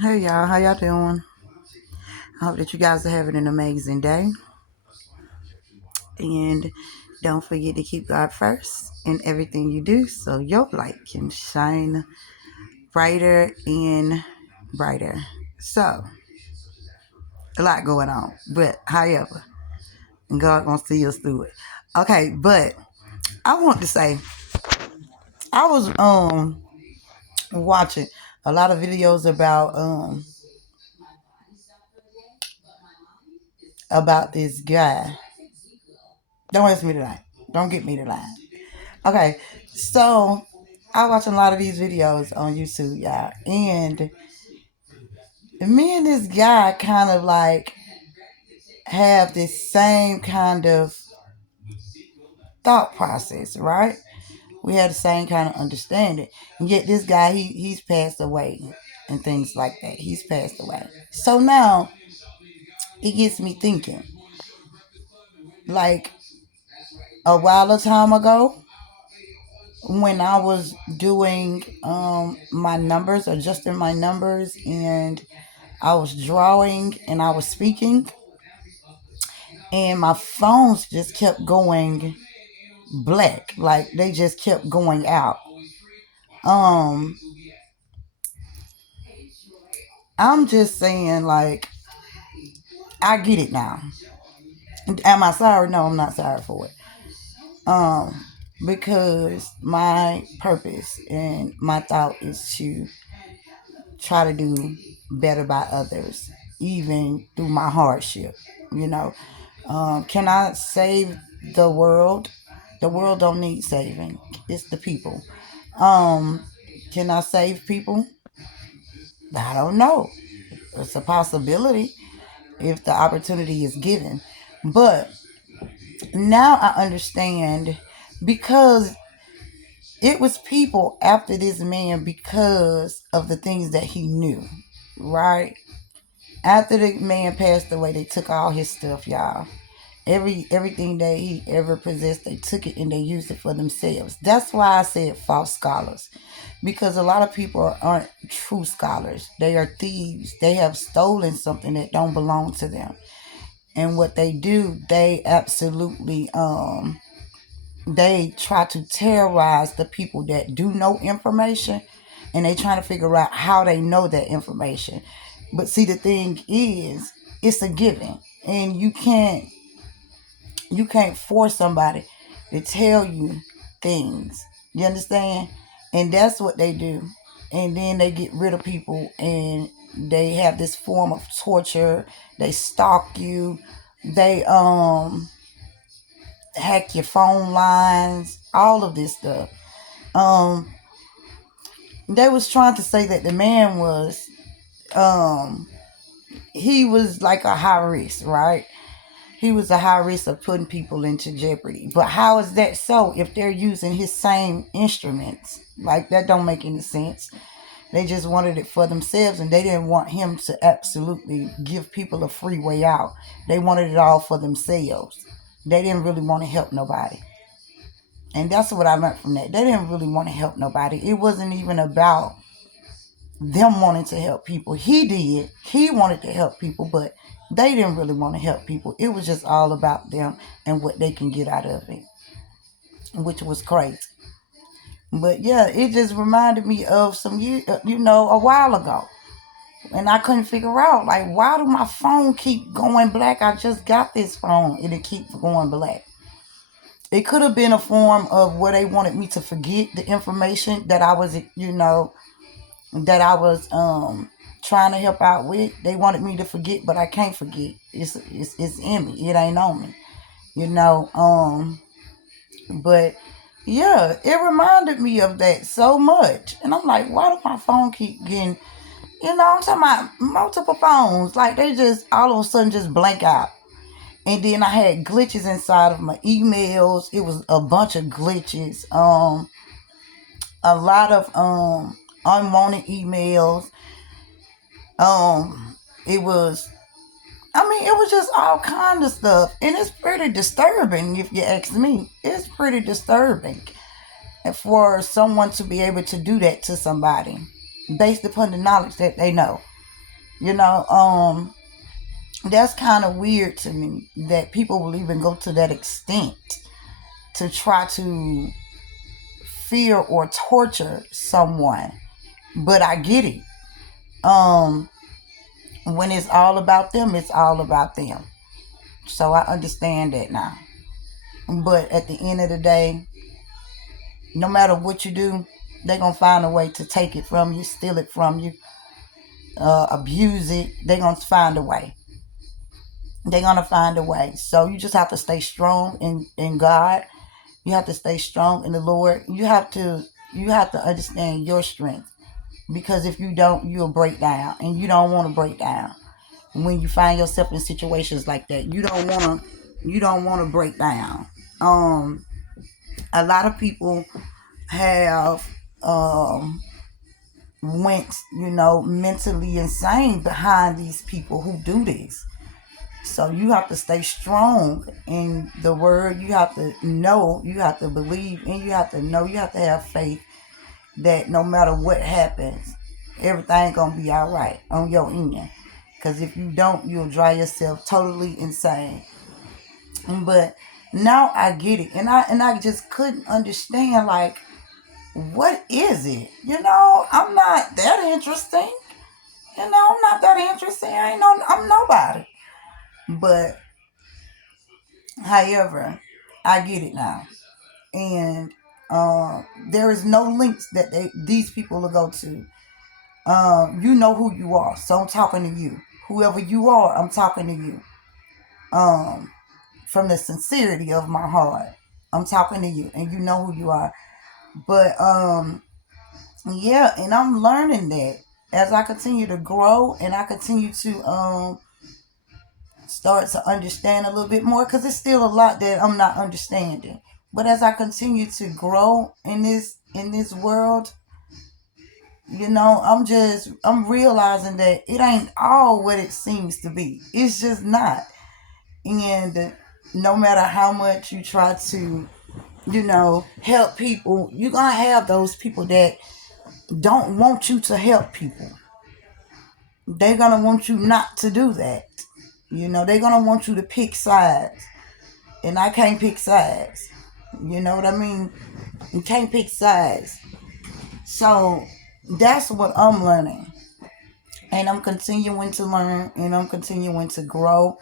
Hey y'all, how y'all doing? I hope that you guys are having an amazing day. And don't forget to keep God first in everything you do so your light can shine brighter and brighter. So, a lot going on. But however, God gonna see us through it. Okay, but I want to say I was watching a lot of videos about this guy. Don't ask me to lie. Don't get me to lie. Okay, so I watch a lot of these videos on YouTube, y'all, and me and this guy kind of like have this same kind of thought process, right? We have the same kind of understanding, and yet this guy he's passed away and things like that. He's passed away, so now it gets me thinking. Like a while of time ago, when I was doing my numbers, adjusting my numbers, and I was drawing and I was speaking, and my phones just kept going black. Like they just kept going out. Um, I'm just saying, like, I get it now. Am I sorry? No, I'm not sorry for it. Um, because my purpose and my thought is to try to do better by others, even through my hardship. You know, can I save the world? The world don't need saving. It's the people. Um, can I save people? I don't know. It's a possibility if the opportunity is given. But now I understand because it was people after this man because of the things that he knew, right? After the man passed away, they took all his stuff, y'all. Everything that he ever possessed, they took it and they used it for themselves. That's why I said false scholars, because a lot of people aren't true scholars. They are thieves. They have stolen something that don't belong to them, and what they do, they absolutely they try to terrorize the people that do know information, and they trying to figure out how they know that information. But see, the thing is, it's a given, and you can't force somebody to tell you things. You understand? And that's what they do. And then they get rid of people, and they have this form of torture. They stalk you. They hack your phone lines, all of this stuff. Um they was trying to say that the man was um he was like a high risk, right? He was a high risk of putting people into jeopardy. But how is that so if they're using his same instruments? Like, that don't make any sense. They just wanted it for themselves, and they didn't want him to absolutely give people a free way out. They wanted it all for themselves. They didn't really want to help nobody. And that's what I learned from that. They didn't really want to help nobody. It wasn't even about them wanting to help people. He did. He wanted to help people, but they didn't really want to help people. It was just all about them and what they can get out of it, which was crazy. But yeah, it just reminded me of some years, a while ago. And I couldn't figure out, like, why do my phone keep going black? I just got this phone and it keeps going black. It could have been a form of where they wanted me to forget the information that I was, trying to help out with. They wanted me to forget, but I can't forget. It's in me. It ain't on me. You know. But yeah, it reminded me of that so much. And I'm like, why do my phone keep getting, I'm talking about multiple phones. Like, they just all of a sudden just blank out. And then I had glitches inside of my emails. It was a bunch of glitches. A lot of unwanted emails. It was, it was just all kind of stuff. And it's pretty disturbing, if you ask me. It's pretty disturbing for someone to be able to do that to somebody based upon the knowledge that they know. You know, that's kind of weird to me that people will even go to that extent to try to fear or torture someone. But I get it. Um, when it's all about them, it's all about them. So I understand that now. But at the end of the day, no matter what you do, they're gonna find a way to take it from you, steal it from you, abuse it. They're gonna find a way. They're gonna find a way. So you just have to stay strong in God. You have to stay strong in the Lord. You have to understand your strength. Because if you don't, you'll break down. And you don't want to break down. When you find yourself in situations like that, you don't wanna break down. Um a lot of people have went, mentally insane behind these people who do this. So you have to stay strong in the word. You have to know, you have to believe, and you have to know, you have to have faith that no matter what happens, everything gonna be all right on your end. Because if you don't, you'll drive yourself totally insane. But now I get it, and I just couldn't understand, like, what is it? I'm not that interesting. I'm not that interesting. I'm nobody. But however, I get it now, and there is no links that these people will go to. You know who you are, so I'm talking to you. Whoever you are, I'm talking to you. Um, from the sincerity of my heart, I'm talking to you, and you know who you are. But yeah, and I'm learning that as I continue to grow and I continue to start to understand a little bit more, because it's still a lot that I'm not understanding. But as I continue to grow in this world, I'm realizing that it ain't all what it seems to be. It's just not. And no matter how much you try to, help people, you're gonna have those people that don't want you to help people. They're gonna want you not to do that. They're gonna want you to pick sides. And I can't pick sides. You know what I mean? You can't pick sides. So that's what I'm learning. And I'm continuing to learn, and I'm continuing to grow.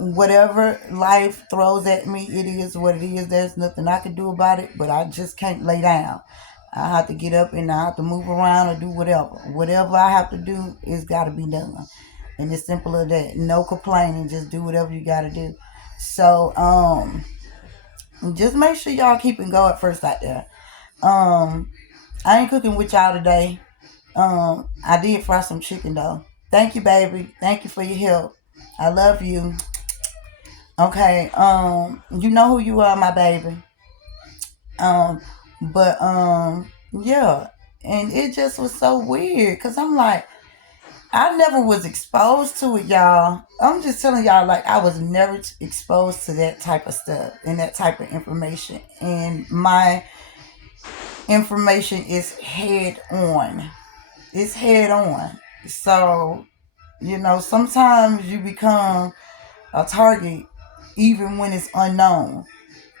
Whatever life throws at me, it is what it is. There's nothing I can do about it, but I just can't lay down. I have to get up and I have to move around or do whatever. Whatever I have to do, it's got to be done. And it's simple as that. No complaining. Just do whatever you got to do. So, just make sure y'all keeping God first out there. I ain't cooking with y'all today. I did fry some chicken though. Thank you, baby. Thank you for your help. I love you. Okay. You know who you are, my baby. Um, but yeah, and it just was so weird because I'm like, I never was exposed to it, y'all. I'm just telling y'all, like, I was never exposed to that type of stuff and that type of information. And my information is head on. It's head on. So, sometimes you become a target even when it's unknown,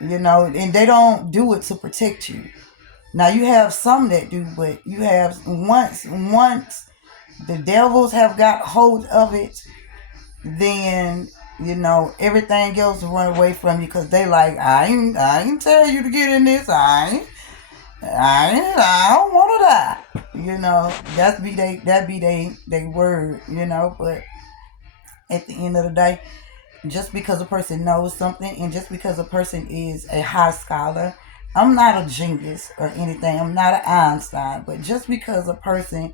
and they don't do it to protect you. Now you have some that do, but you have once the devils have got hold of it, then everything else will run away from you because they like, I ain't tell you to get in this. I don't want to die. That be they word. But at the end of the day, just because a person knows something and just because a person is a high scholar, I'm not a genius or anything. I'm not an Einstein, but just because a person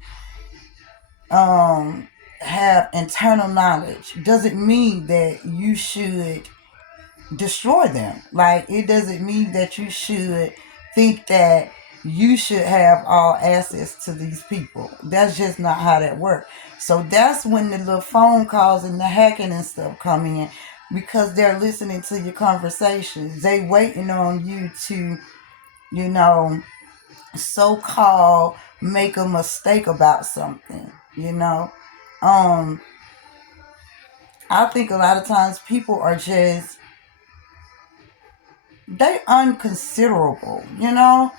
have internal knowledge doesn't mean that you should destroy them. Like, it doesn't mean that you should think that you should have all access to these people. That's just not how that works. So that's when the little phone calls and the hacking and stuff come in, because they're listening to your conversations. They waiting on you to, so-called make a mistake about something. Um, I think a lot of times people are just they unconsiderable, you know?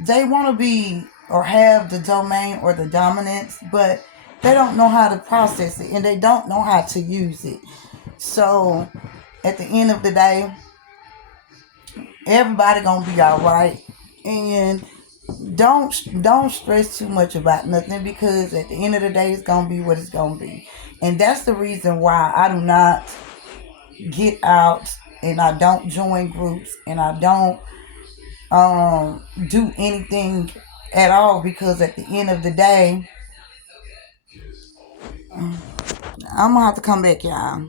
They want to be or have the domain or the dominance, but they don't know how to process it and they don't know how to use it. So at the end of the day, everybody gonna be all right, and don't stress too much about nothing, because at the end of the day, it's gonna be what it's gonna be. And that's the reason why I do not get out, and I don't join groups, and I don't do anything at all, because at the end of the day, I'm gonna have to come back, y'all.